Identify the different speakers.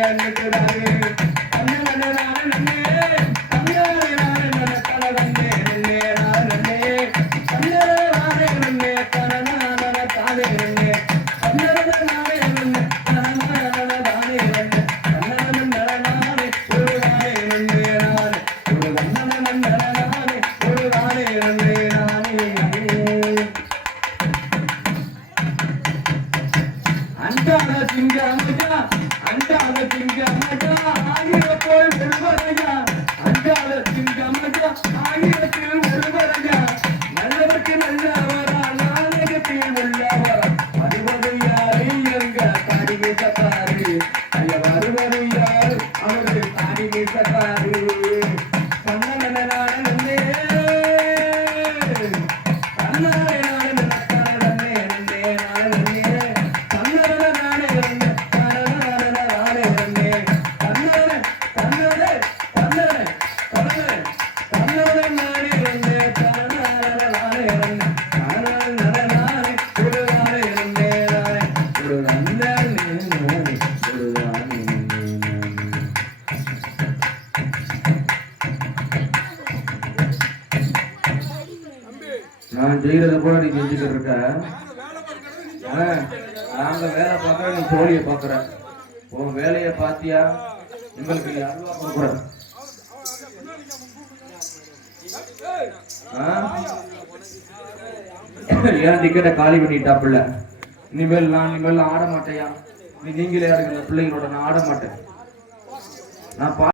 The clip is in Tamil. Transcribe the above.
Speaker 1: கையில அண்டான சிங்கமஜா அண்டான சிங்கமஜா ஆகிய போய் ஒருவரையா அண்டான சிங்கமஜா ஆகியத்தில் ஒருவரையா நல்லவருக்கு நல்லவரா நாயகத்தில் உள்ளவரா. வருவது எங்க தாடி மீசப்பாரு நான் செய்யறத கூட நீ செஞ்சுக்கிட்டு இருக்க. ஆ, நாங்க வேலை பார்க்கற நீ தோழியை பார்க்கற. உன் வேலையை பாத்தியா எங்களுக்கு நீ அருவா கொடுக்குற. ஏன் டிக்கெட்டை காலி பண்ணிட்டாப்புல இனிமேல் நான் இனிமேல் ஆட மாட்டேயா? நீ நீங்களே யாருங்க பிள்ளைங்களோட நான் ஆட மாட்டேன். நான்